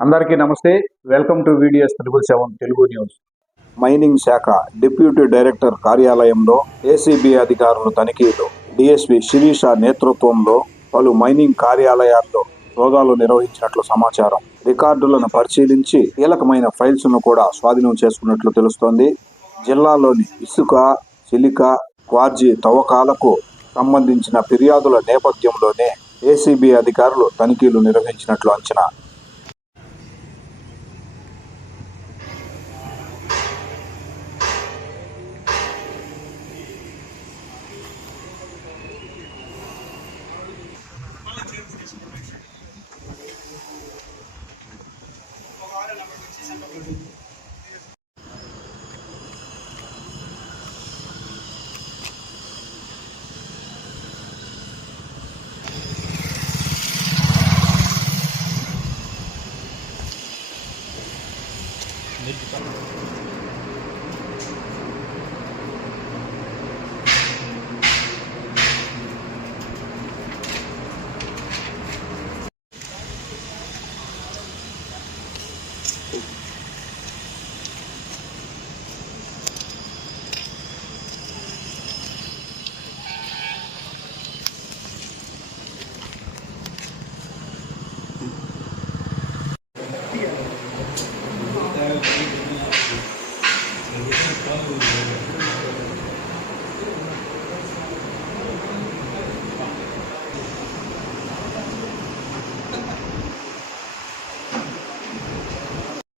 అందరికీ నమస్తే. Welcome to videos Telugu seven Telugu news mining శాఖ డిప్యూటీ డైరెక్టర్ కార్యాలయంలో ఏసీబీ అధికారులు తనిఖీలు డిఎస్పి శిరీష నేతృత్వంలో పలు మైనింగ్ కార్యాలయాల్లో సోదాలు నిర్వహించినట్లు సమాచారం. రికార్డులను పరిశీలించి కీలకమైన ఫైల్స్ను కూడా స్వాధీనం చేసుకున్నట్లు తెలుస్తోంది. జిల్లాలోని ఇసుక సిలిక క్వార్జీ తవ్వకాలకు సంబంధించిన ఫిర్యాదుల నేపథ్యంలోనే ఏసీబీ అధికారులు తనిఖీలు నిర్వహించినట్లు అంచనా ನಿರ್ಮಿತ